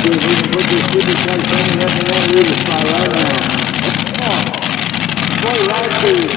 see if we can put this supercharged thing up in that leader spot right now. Come on. Play right to you.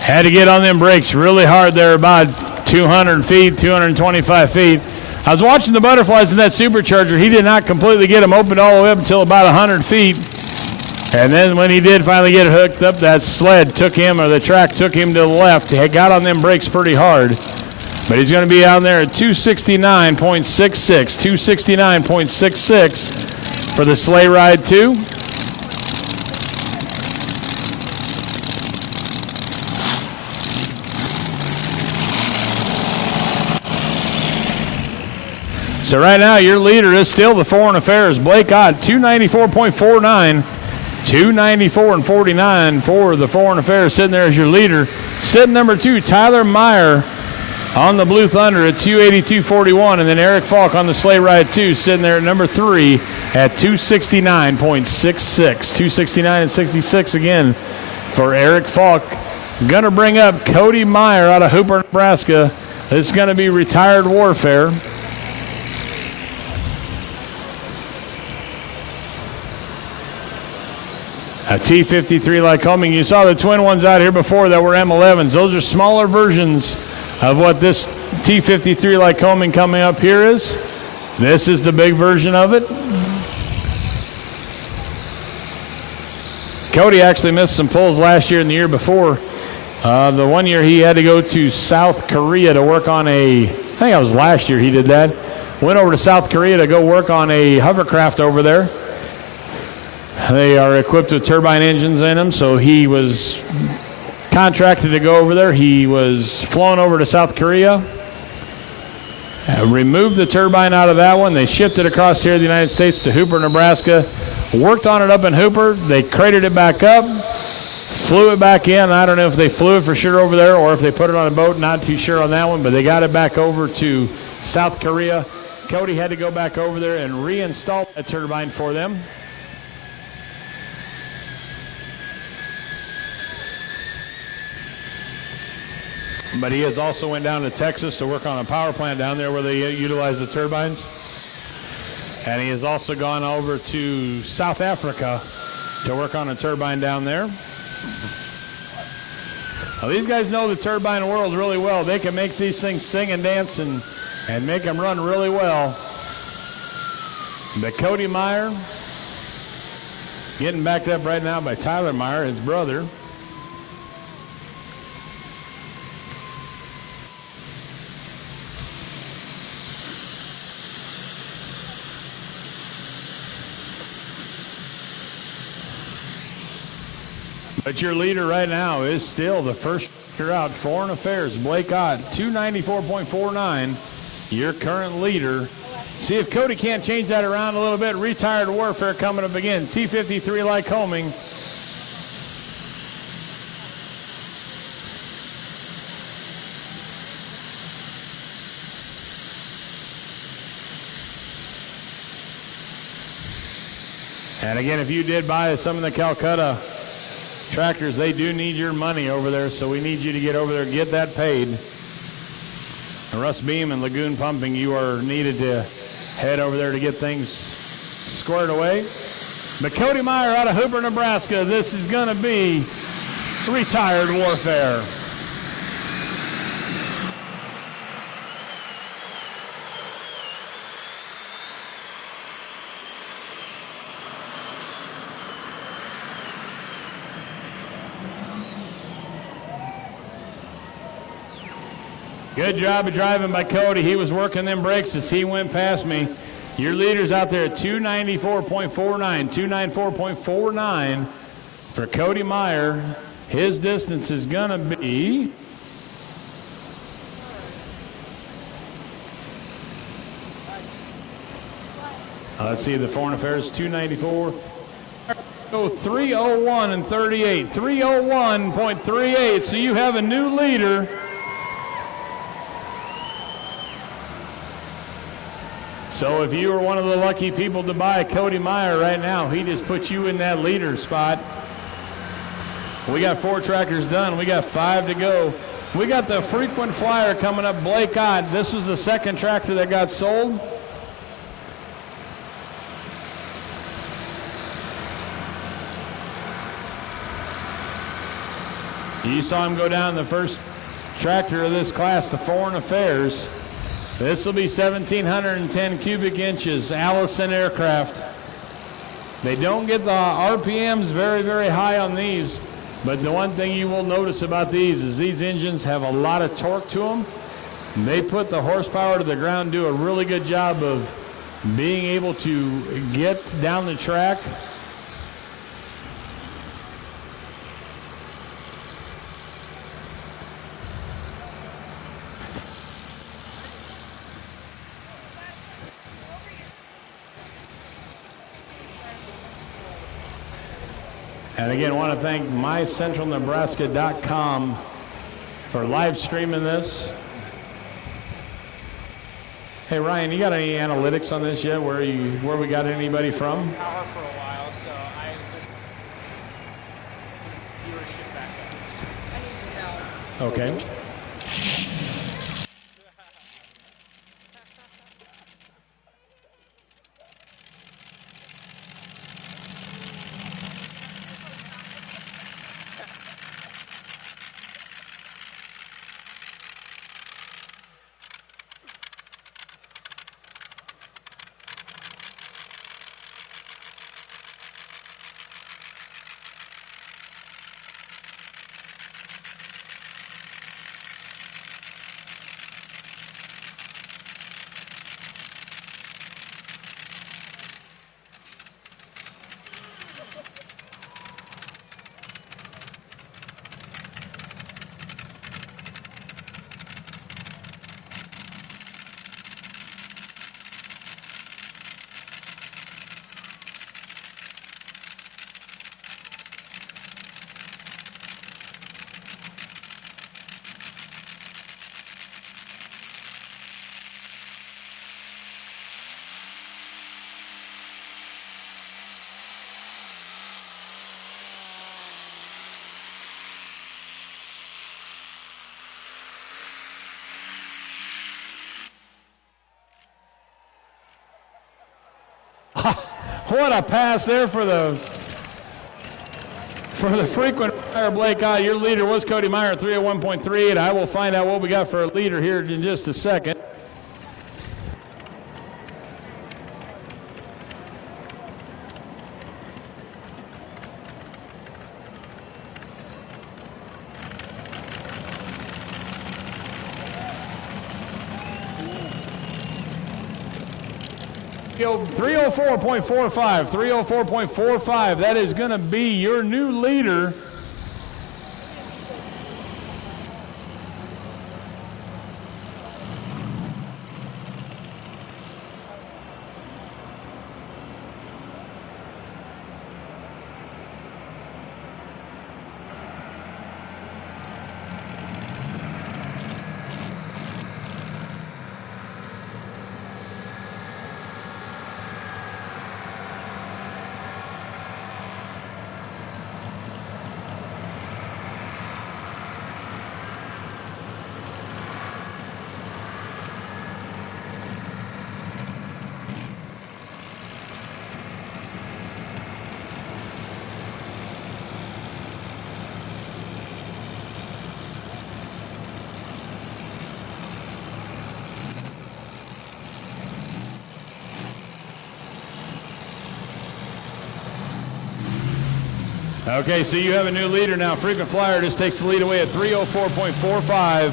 Had to get on them brakes really hard there, about 200 feet, 225 feet. I was watching the butterflies in that supercharger. He did not completely get them opened all the way up until about 100 feet. And then when he did finally get it hooked up, that sled took him, or the track took him to the left. He had got on them brakes pretty hard. But he's going to be out there at 269.66, 269.66 for the sleigh ride 2. So right now, your leader is still the Foreign Affairs Blake Ott, 294.49, 294.49 for the Foreign Affairs, sitting there as your leader. Sitting number 2, Tyler Meyer on the Blue Thunder at 282.41, and then Eric Falk on the Sleigh Ride 2, sitting there at number 3 at 269.66, 269.66 again for Eric Falk. Going to bring up Kody Meyer out of Hooper, Nebraska. It's going to be Retired Warfare. A T53 Lycoming. You saw the twin ones out here before that were M11s. Those are smaller versions of what this T53 Lycoming coming up here is. This is the big version of it. Kody actually missed some pulls last year and the year before. The one year he had to go to South Korea to work on I think that was last year he did that. Went over to South Korea to go work on a hovercraft over there. They are equipped with turbine engines in them, so he was contracted to go over there. He was flown over to South Korea, removed the turbine out of that one. They shipped it across here to the United States to Hooper, Nebraska, worked on it up in Hooper. They crated it back up, flew it back in. I don't know if they flew it for sure over there or if they put it on a boat. Not too sure on that one, but they got it back over to South Korea. Kody had to go back over there and reinstall a turbine for them. But he has also went down to Texas to work on a power plant down there where they utilize the turbines. And he has also gone over to South Africa to work on a turbine down there. Well, these guys know the turbine world really well. They can make these things sing and dance and make them run really well. But Kody Meyer getting backed up right now by Tyler Meyer, his brother. But your leader right now is still the first out, Foreign Affairs, Blake Ott, 294.49, your current leader. See if Kody can't change that around a little bit. Retired Warfare coming up again. T53 Lycoming. And again, if you did buy some of the Calcutta tractors, they do need your money over there, so we need you to get over there and get that paid. And Russ Beam and Lagoon Pumping, you are needed to head over there to get things squared away. But Kody Meyer out of Hooper, Nebraska, this is going to be Retired Warfare. Good job of driving by Kody. He was working them brakes as he went past me. Your leader's out there at 294.49, 294.49 for Kody Meyer. His distance is going to be let's see, the Foreign Affairs 294. 301 and 38, 301.38. So you have a new leader. So if you were one of the lucky people to buy Kody Meyer right now, he just put you in that leader spot. We got 4 tractors done. We got 5 to go. We got the frequent flyer coming up, Blake Ott. This was the second tractor that got sold. You saw him go down the first tractor of this class, the Foreign Affairs. This will be 1,710 cubic inches, Allison aircraft. They don't get the RPMs very, very high on these, but the one thing you will notice about these is these engines have a lot of torque to them. They put the horsepower to the ground, do a really good job of being able to get down the track. And again, I want to thank mycentralnebraska.com for live streaming this. Hey Ryan, you got any analytics on this yet? Where we got anybody from? Power for a while, so I viewership back up. I need your help. Okay. What a pass there for the frequent flyer, Blake Ott. Your leader was Kody Meyer at 301.38. I will find out what we got for a leader here in just a second. Yo, 304.45, 304.45. That is going to be your new leader. Okay, so you have a new leader now. Frequent Flyer just takes the lead away at 304.45.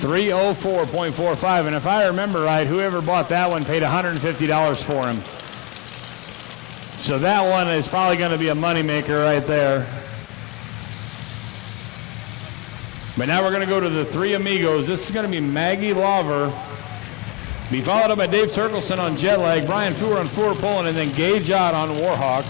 304.45. And if I remember right, whoever bought that one paid $150 for him. So that one is probably going to be a moneymaker right there. But now we're going to go to the Three Amigos. This is going to be Maggie Lawver. Be followed up by Dave Turkelson on Jetlag, Brian Fuhr on Fuhr Pulling, and then Gage Ott on Warhawk.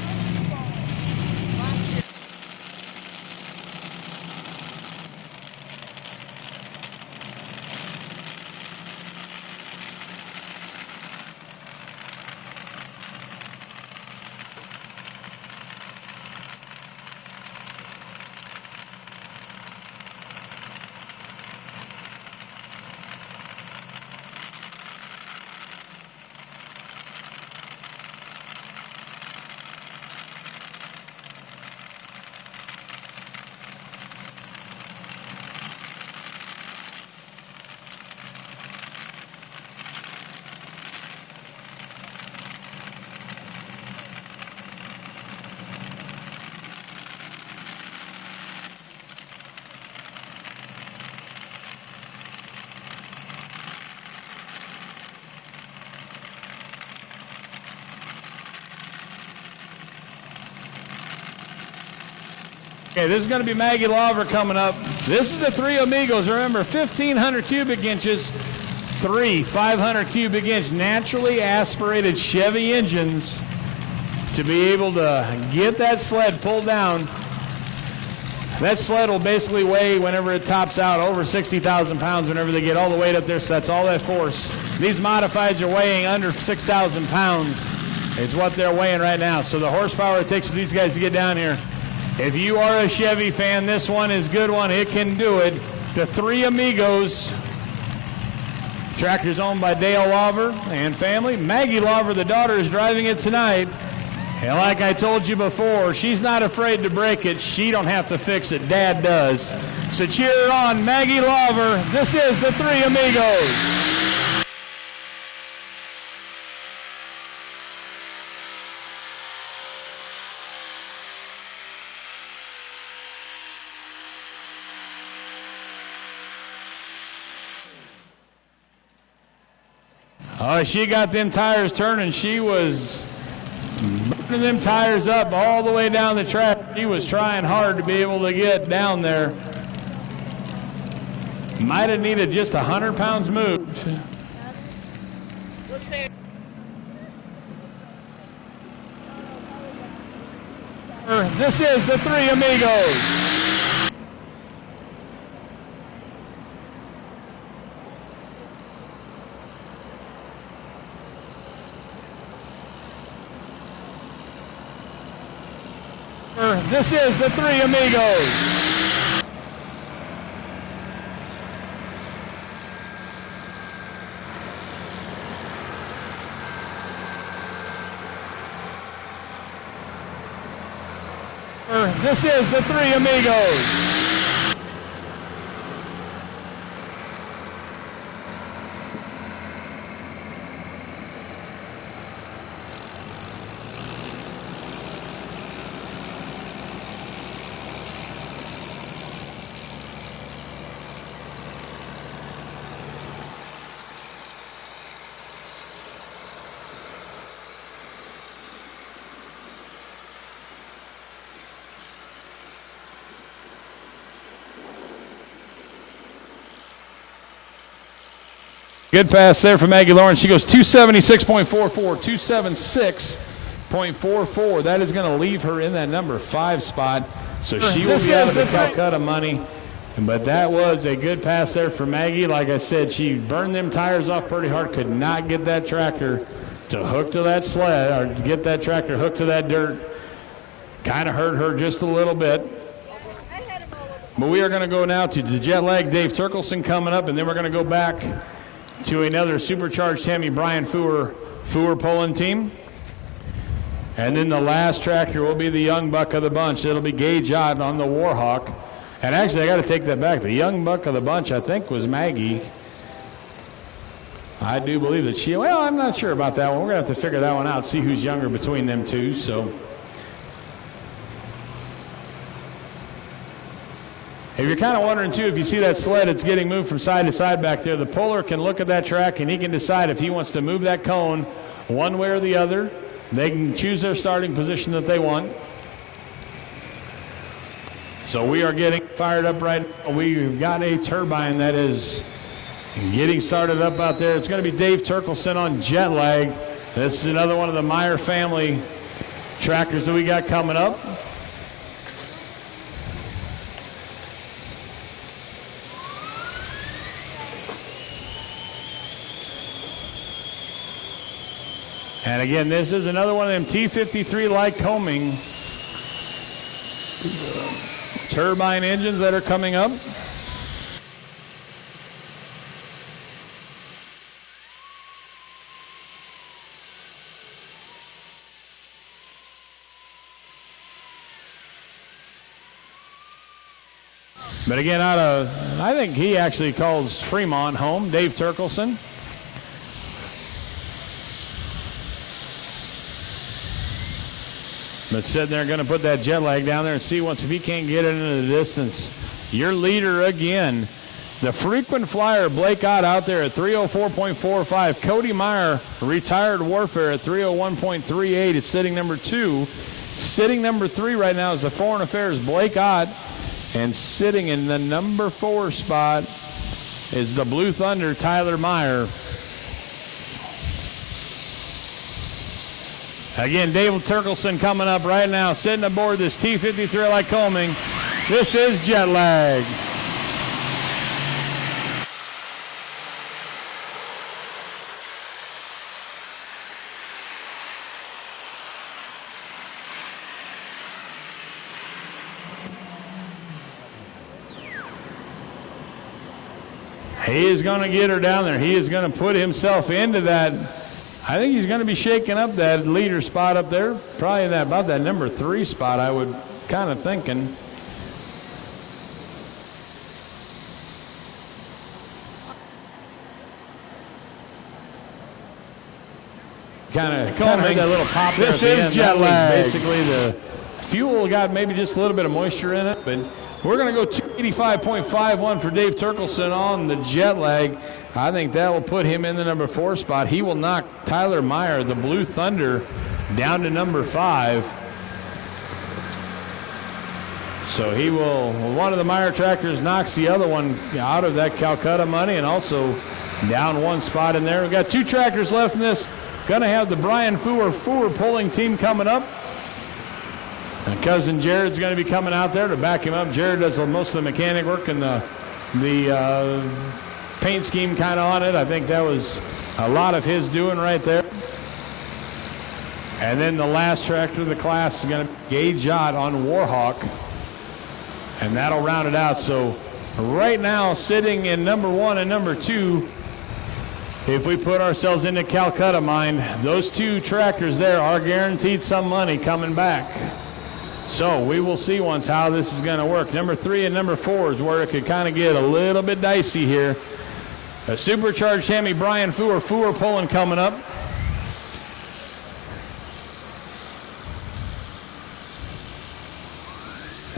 Okay, this is going to be Maggie Lawver coming up. This is the Three Amigos. Remember, 1,500 cubic inches, 3 500 cubic inch naturally aspirated Chevy engines to be able to get that sled pulled down. That sled will basically weigh, whenever it tops out, over 60,000 pounds whenever they get all the weight up there, so that's all that force. These modifieds are weighing under 6,000 pounds is what they're weighing right now. So the horsepower it takes for these guys to get down here. If you are a Chevy fan, this one is a good one. It can do it. The Three Amigos. Tractor's owned by Dale Lawver and family. Maggie Lawver, the daughter, is driving it tonight. And like I told you before, she's not afraid to break it. She don't have to fix it. Dad does. So cheer her on, Maggie Lawver. This is the Three Amigos. Oh, she got them tires turning. She was burning them tires up all the way down the track. She was trying hard to be able to get down there. Might have needed just 100 pounds moved. Let's see. This is the Three Amigos. This is the Three Amigos. This is the Three Amigos. Good pass there for Maggie Lawrence. She goes 276.44, 276.44. That is going to leave her in that number 5 spot. So she will be out of the Calcutta money. But that was a good pass there for Maggie. Like I said, she burned them tires off pretty hard. Could not get that tractor to hook to that sled or to get that tractor hooked to that dirt. Kind of hurt her just a little bit. But we are going to go now to the jet lag. Dave Turkelson coming up, and then we're going to go back to another supercharged Tammy Brian Fuhr pulling team. And then the last tractor will be the young buck of the bunch. It'll be Gage Ott on the Warhawk. And actually, I got to take that back. The young buck of the bunch, I think, was Maggie. I do believe that she, well, I'm not sure about that one. We're going to have to figure that one out, see who's younger between them two. So if you're kind of wondering, too, if you see that sled, it's getting moved from side to side back there. The puller can look at that track, and he can decide if he wants to move that cone one way or the other. They can choose their starting position that they want. So we are getting fired up right now. We've got a turbine that is getting started up out there. It's going to be Dave Turkelson on jet lag. This is another one of the Meyer family tractors that we got coming up. And again, this is another one of them T53 Lycoming turbine engines that are coming up. But again, I think he actually calls Fremont home, Dave Turkelson. But sitting there, going to put that jet lag down there and see once if he can't get it into the distance. Your leader again, the frequent flyer, Blake Ott out there at 304.45. Kody Meyer, retired warfare at 301.38 is sitting number 2. Sitting number 3 right now is the Foreign Affairs Blake Ott. And sitting in the number 4 spot is the Blue Thunder Tyler Meyer. Again, David Turkelson coming up right now, sitting aboard this T-53 Lycoming. This is jet lag. He is going to get her down there. He is going to put himself into that. I think he's going to be shaking up that leader spot up there. Probably about that number 3 spot, I would kind of thinking. Kind of that little pop there. This is jet lag. Basically, the fuel got maybe just a little bit of moisture in it, but we're going to go 285.51 for Dave Turkelson on the jet lag. I think that will put him in the number 4 spot. He will knock Tyler Meyer, the Blue Thunder, down to number 5. So he will, one of the Meyer tractors knocks the other one out of that Calcutta money and also down 1 spot in there. We've got 2 tractors left in this. Going to have the Brian Fuhr pulling team coming up. And cousin Jared's going to be coming out there to back him up. Jared does most of the mechanic work and the paint scheme kind of on it. I think that was a lot of his doing right there. And then the last tractor of the class is going to be Gage Ott on Warhawk. And that'll round it out. So right now, sitting in number 1 and number 2, if we put ourselves into Calcutta mind, those 2 tractors there are guaranteed some money coming back. So we will see once how this is going to work. Number 3 and number 4 is where it could kind of get a little bit dicey here. A supercharged Hemi, Brian Fuhr pulling coming up.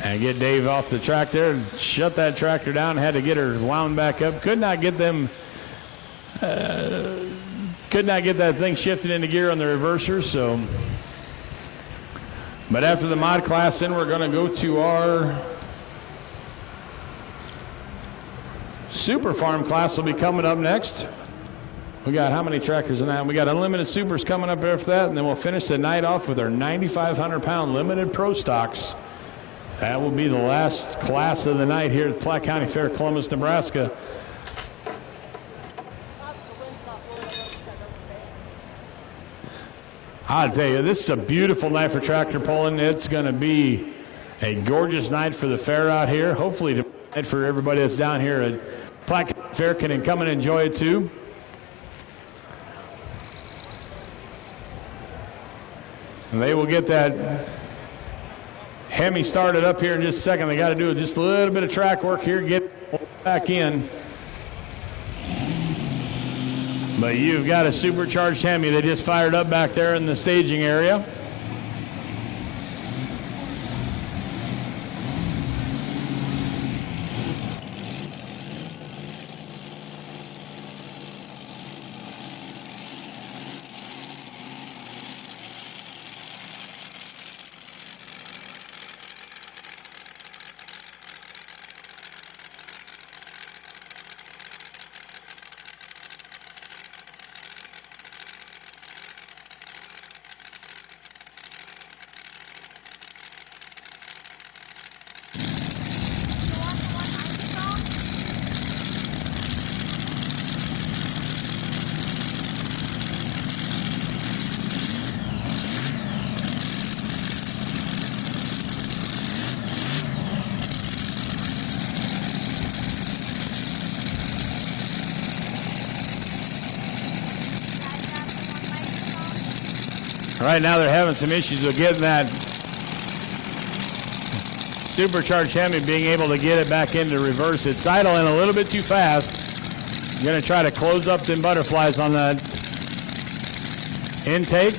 And get Dave off the track there and shut that tractor down. Had to get her wound back up. Could not get them, could not get that thing shifted into gear on the reversers. So, but after the mod class, then we're going to go to our Super Farm class will be coming up next. We got how many tractors in that? We got Unlimited Supers coming up after that, and then we'll finish the night off with our 9,500-pound Limited Pro Stocks. That will be the last class of the night here at Platte County Fair, Columbus, Nebraska. I'll tell you, this is a beautiful night for tractor pulling. It's going to be a gorgeous night for the fair out here. Hopefully, for everybody that's down here at Platte County Fair can come and enjoy it too. And they will get that Hemi started up here in just a second. They got to do just a little bit of track work here, get back in. But you've got a supercharged Hemi. They just fired up back there in the staging area. Right now they're having some issues with getting that supercharged Hemi, being able to get it back into reverse. It's idling a little bit too fast. I'm going to try to close up them butterflies on that intake.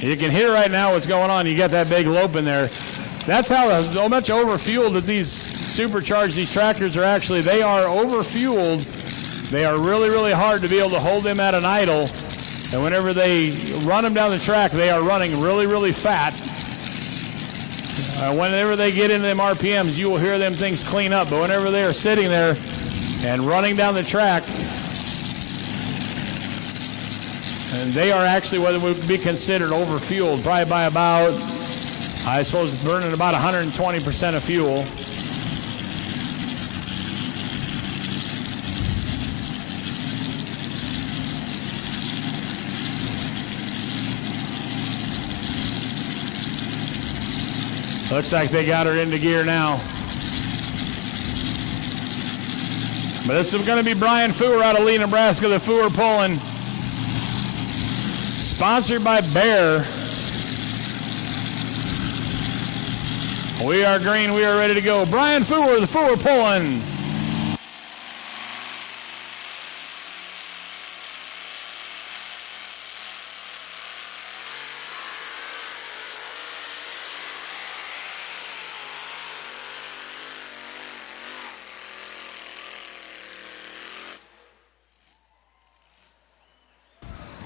You can hear right now what's going on. You got that big lope in there. That's how much overfueled that these supercharged, these tractors are actually. They are overfueled They are really, really hard to be able to hold them at an idle. And whenever they run them down the track, they are running really, really fat. Whenever they get into them RPMs, you will hear them things clean up. But whenever they are sitting there and running down the track, and they are actually what would be considered overfueled, probably by about, I suppose, burning about 120% of fuel. Looks like they got her into gear now. But this is going to be Brian Fuhr out of Lee, Nebraska, the Fuhr pulling. Sponsored by Meyer. We are green. We are ready to go. Brian Fuhr, the Fuhr pulling.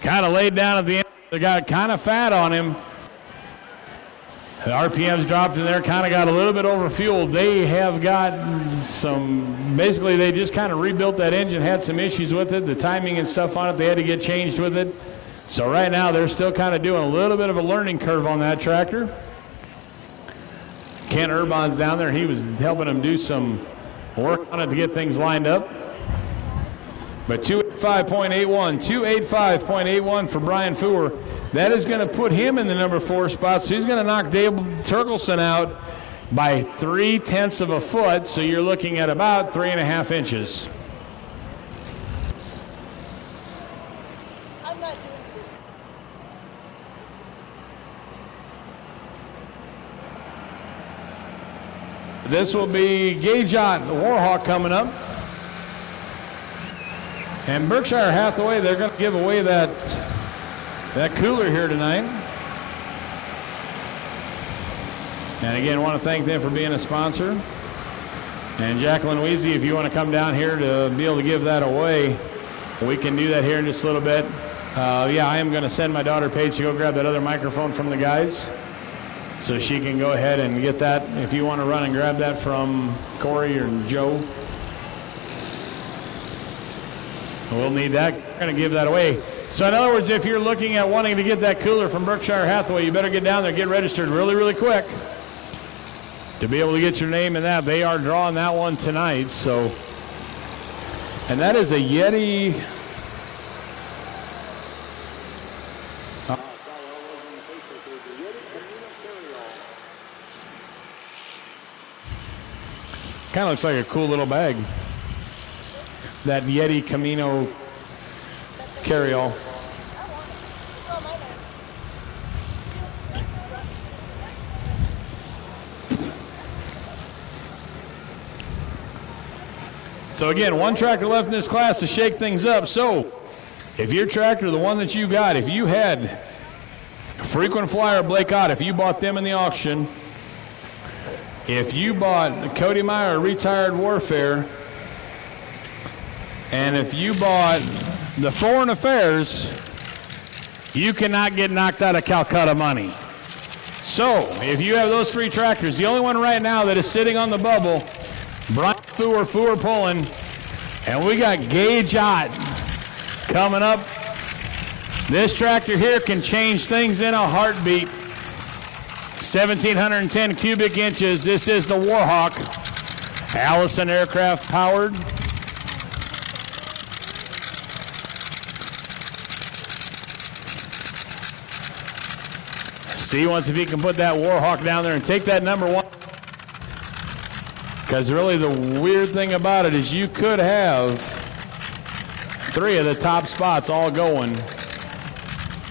Kind of laid down at the end. They got kind of fat on him. The RPMs dropped in there, kind of got a little bit overfueled. They have got some, basically they just kind of rebuilt that engine, had some issues with it. The timing and stuff on it, they had to get changed with it. So right now they're still kind of doing a little bit of a learning curve on that tractor. Ken Urban's down there. He was helping them do some work on it to get things lined up. But 285.81, 285.81 for Brian Fuhr. That is going to put him in the number 4 spot. So he's going to knock Dave Turkelson out by 0.3 of a foot. So you're looking at about 3.5 inches. I'm not doing this. This will be Gagehot, the Warhawk, coming up. And Berkshire Hathaway, they're going to give away that cooler here tonight. And again, I want to thank them for being a sponsor. And Jacqueline Weezy, if you want to come down here to be able to give that away, we can do that here in just a little bit. Yeah, I am going to send my daughter Paige to go grab that other microphone from the guys so she can go ahead and get that. If you want to run and grab that from Corey or Joe, we'll need that. We're going to give that away. So in other words, if you're looking at wanting to get that cooler from Berkshire Hathaway, you better get down there, get registered really, really quick to be able to get your name in that. They are drawing that one tonight. So, and that is a Yeti. Kind of looks like a cool little bag. That Yeti Camino carryall. So again, one tractor left in this class to shake things up. So if your tractor, the one that you got, if you had Frequent Flyer Blake Ott, if you bought them in the auction, if you bought Kody Meyer Retired Warfare, and if you bought the Foreign Affairs, you cannot get knocked out of Calcutta money. So if you have those 3 tractors, the only one right now that is sitting on the bubble, Brian Fuhr pulling, and we got Gagehot coming up. This tractor here can change things in a heartbeat. 1,710 cubic inches. This is the Warhawk, Allison aircraft powered. See once if he can put that Warhawk down there and take that number 1. Because really the weird thing about it is you could have 3 of the top spots all going.